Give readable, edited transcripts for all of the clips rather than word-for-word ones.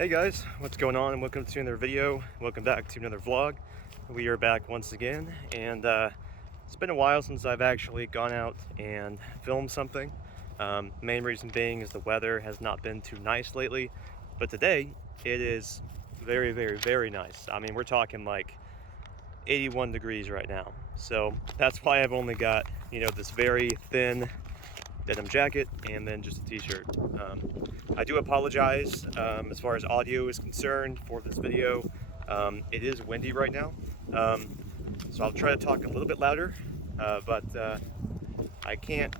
Hey guys, what's going on, and welcome to another video. Welcome back to another vlog. We are back once again, and it's been a while since I've actually gone out and filmed something. Main reason being is the weather has not been too nice lately, but today it is very nice. I mean, we're talking like 81 degrees right now, so that's why I've only got, this very thin denim jacket and then just a t-shirt. I do apologize as far as audio is concerned for this video. It is windy right now, so I'll try to talk a little bit louder, but I can't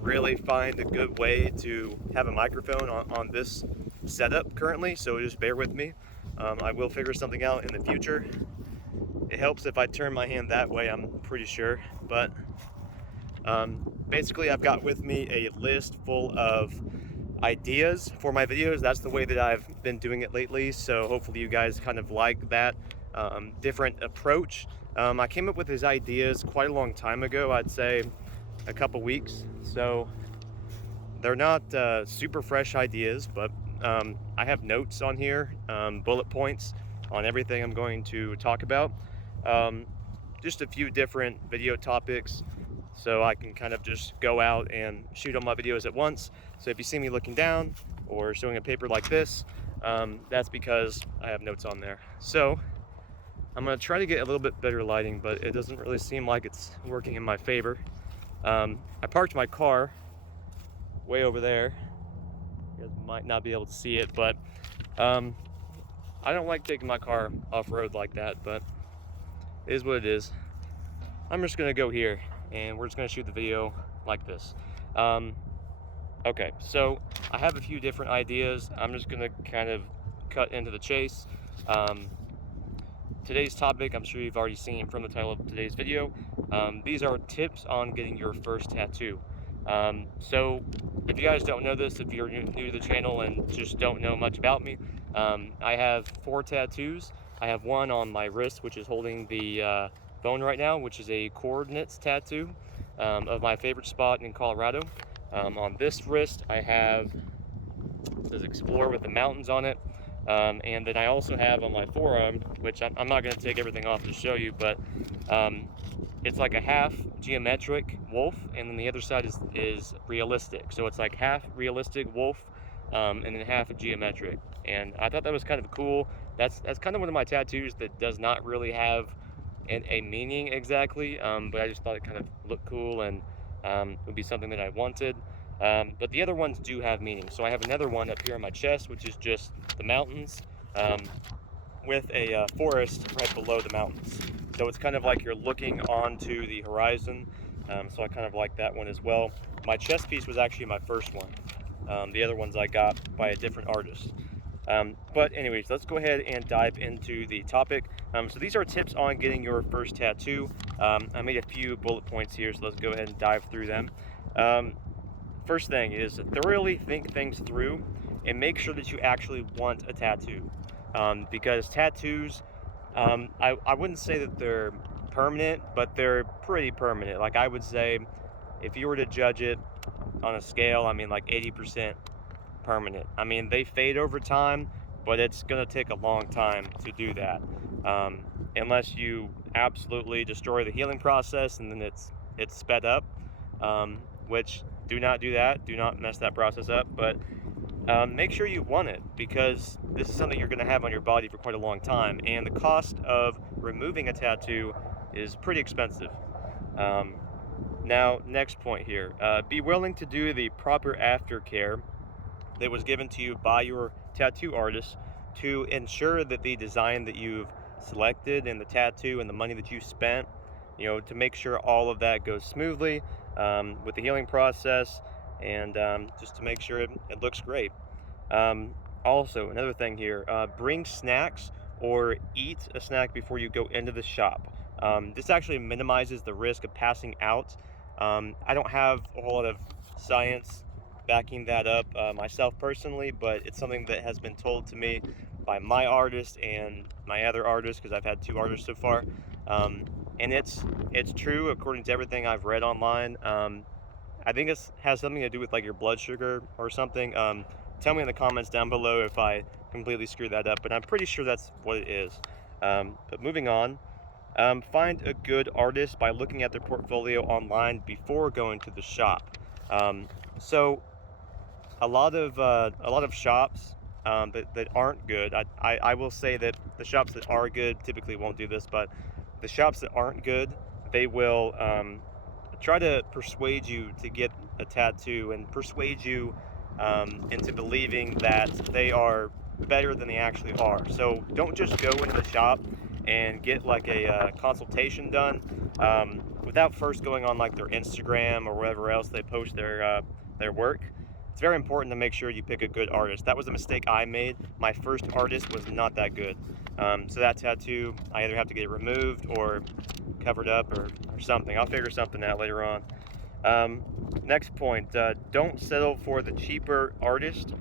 really find a good way to have a microphone on this setup currently, so just bear with me. I will figure something out in the future. It helps if I turn my hand that way, I'm pretty sure, but basically I've got with me a list full of ideas for my videos. That's the way that I've been doing it lately, so hopefully you guys kind of like that different approach. I came up with these ideas quite a long time ago, I'd say a couple weeks, so they're not super fresh ideas, but I have notes on here, bullet points on everything I'm going to talk about. Just a few different video topics, so I can kind of just go out and shoot all my videos at once. So if you see me looking down or showing a paper like this, that's because I have notes on there. So I'm gonna try to get a little bit better lighting, but it doesn't really seem like it's working in my favor. I parked my car way over there. You guys might not be able to see it, but I don't like taking my car off-road like that, but it is what it is. I'm just gonna go here and we're just gonna shoot the video like this. Okay, so I have a few different ideas. I'm just gonna kind of cut into the chase. Today's topic, I'm sure you've already seen from the title of today's video. These are tips on getting your first tattoo. So if you guys don't know this, if you're new to the channel and just don't know much about me, I have 4 tattoos. I have one on my wrist, which is holding the bone right now, which is a coordinates tattoo of my favorite spot in Colorado. On this wrist, I have, it says Explore with the mountains on it. And then I also have on my forearm, which I'm not going to take everything off to show you, but it's like a half geometric wolf, and then the other side is realistic. So it's like half realistic wolf, and then half a geometric. And I thought that was kind of cool. That's kind of one of my tattoos that does not really have a meaning exactly, but I just thought it kind of looked cool and would be something that I wanted. But the other ones do have meaning. So I have another one up here on my chest, which is just the mountains with a forest right below the mountains. So it's kind of like you're looking onto the horizon. So I kind of like that one as well. My chest piece was actually my first one. The other ones I got by a different artist. But anyways, let's go ahead and dive into the topic. So these are tips on getting your first tattoo. I made a few bullet points here, so let's go ahead and dive through them. First thing is thoroughly think things through and make sure that you actually want a tattoo. Because tattoos, I wouldn't say that they're permanent, but they're pretty permanent. Like, I would say if you were to judge it on a scale, I mean like 80% permanent. I mean, they fade over time, but it's gonna take a long time to do that, unless you absolutely destroy the healing process and then it's sped up, which do not do that. Do not mess that process up. But make sure you want it, because this is something you're gonna have on your body for quite a long time, and the cost of removing a tattoo is pretty expensive. Now, next point here, be willing to do the proper aftercare that was given to you by your tattoo artist to ensure that the design that you've selected and the tattoo and the money that you spent, to make sure all of that goes smoothly with the healing process, and just to make sure it looks great. Also, another thing here, bring snacks or eat a snack before you go into the shop. This actually minimizes the risk of passing out. I don't have a whole lot of science backing that up myself personally, but it's something that has been told to me by my artist and my other artist, because I've had 2 artists so far, and it's true according to everything I've read online. I think it has something to do with like your blood sugar or something. Tell me in the comments down below if I completely screwed that up, but I'm pretty sure that's what it is. But moving on, find a good artist by looking at their portfolio online before going to the shop. So a lot of shops that aren't good. I will say that the shops that are good typically won't do this, but the shops that aren't good, they will try to persuade you to get a tattoo and persuade you into believing that they are better than they actually are. So don't just go into the shop and get like a consultation done without first going on like their Instagram or wherever else they post their work. It's very important to make sure you pick a good artist. That was a mistake I made. My first artist was not that good. So that tattoo, I either have to get it removed or covered up or something. I'll figure something out later on. Next point, don't settle for the cheaper artist.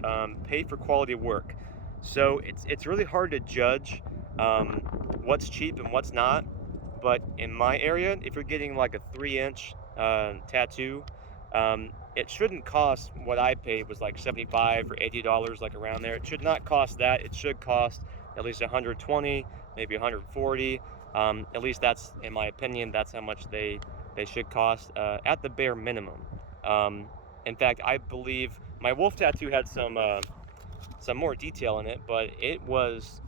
Pay for quality work. So it's really hard to judge what's cheap and what's not. But in my area, if you're getting like a 3-inch tattoo, it shouldn't cost what I paid was like $75 or $80, like around there. It should not cost that. It should cost at least 120, maybe 140. At least that's, in my opinion, that's how much they should cost at the bare minimum. In fact, I believe my wolf tattoo had some more detail in it, but it was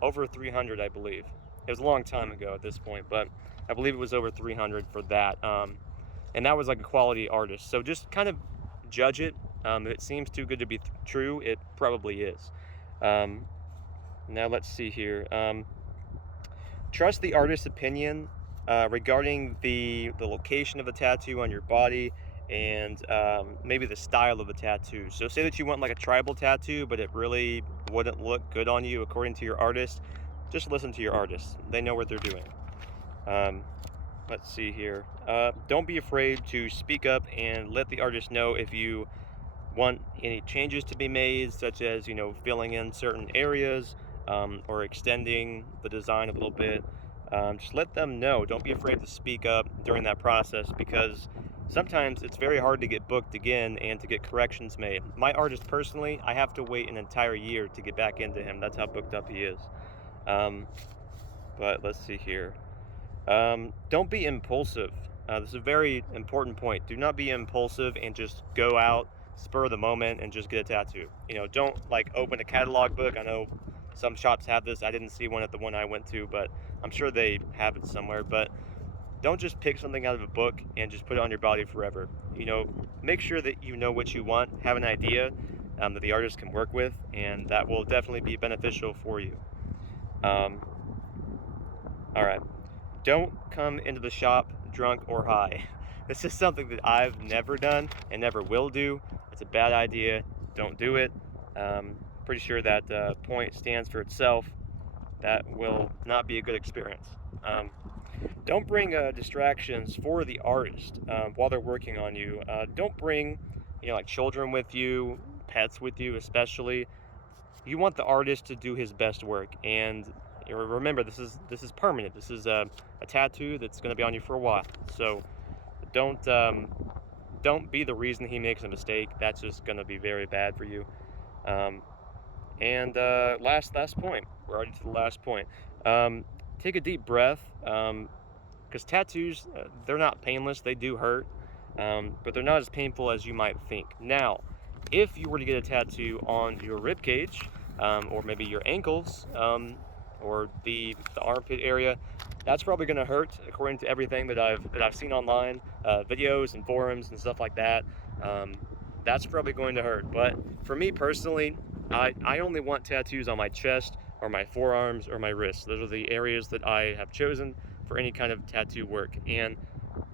over 300, I believe. It was a long time ago at this point, but I believe it was over 300 for that. And that was like a quality artist. So just kind of judge it. If it seems too good to be true, it probably is. Now let's see here. Trust the artist's opinion regarding the location of the tattoo on your body and maybe the style of the tattoo. So say that you want like a tribal tattoo, but it really wouldn't look good on you according to your artist. Just listen to your artist. They know what they're doing. Let's see here. Don't be afraid to speak up and let the artist know if you want any changes to be made, such as, you know, filling in certain areas or extending the design a little bit. Just let them know. Don't be afraid to speak up during that process, because sometimes it's very hard to get booked again and to get corrections made. My artist personally, I have to wait an entire year to get back into him. That's how booked up he is. But let's see here. Don't be impulsive. This is a very important point. Do not be impulsive and just go out, spur of the moment, and just get a tattoo. You know, don't like open a catalog book. I know some shops have this. I didn't see one at the one I went to, but I'm sure they have it somewhere. But don't just pick something out of a book and just put it on your body forever. You know, make sure that you know what you want, have an idea that the artist can work with, and that will definitely be beneficial for you. All right. Don't come into the shop drunk or high. This is something that I've never done and never will do. It's a bad idea. Don't do it. Pretty sure that point stands for itself. That will not be a good experience. Don't bring distractions for the artist while they're working on you. Don't bring, you know, like children with you, pets with you, especially. You want the artist to do his best work, and remember, this is permanent. This is a tattoo that's going to be on you for a while. So don't be the reason he makes a mistake. That's just going to be very bad for you. And last point. We're already to the last point. Take a deep breath, because tattoos, they're not painless. They do hurt, but they're not as painful as you might think. Now, if you were to get a tattoo on your rib cage, or maybe your ankles, or the armpit area, that's probably going to hurt, according to everything that I've seen online, videos and forums and stuff like that. That's probably going to hurt. But for me personally, I only want tattoos on my chest or my forearms or my wrists. Those are the areas that I have chosen for any kind of tattoo work. And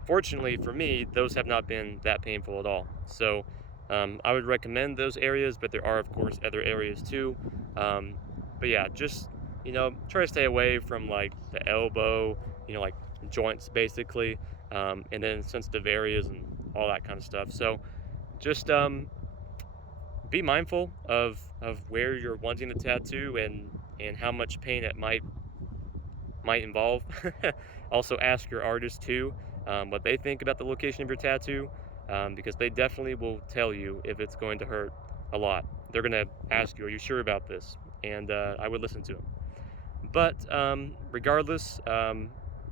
fortunately for me, those have not been that painful at all. So I would recommend those areas, but there are, of course, other areas too. But yeah, just, you know, try to stay away from like the elbow, you know, like joints basically, and then sensitive areas and all that kind of stuff. So just be mindful of where you're wanting the tattoo and how much pain it might involve. Also ask your artist too what they think about the location of your tattoo, because they definitely will tell you if it's going to hurt a lot. They're going to ask you, are you sure about this? and I would listen to him. But regardless,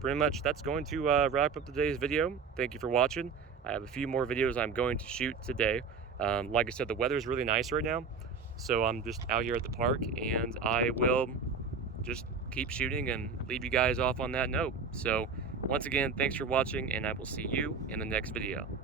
pretty much that's going to wrap up today's video. Thank you for watching. I have a few more videos I'm going to shoot today. Like I said, the weather is really nice right now, so I'm just out here at the park, and I will just keep shooting and leave you guys off on that note. So once again, thanks for watching, and I will see you in the next video.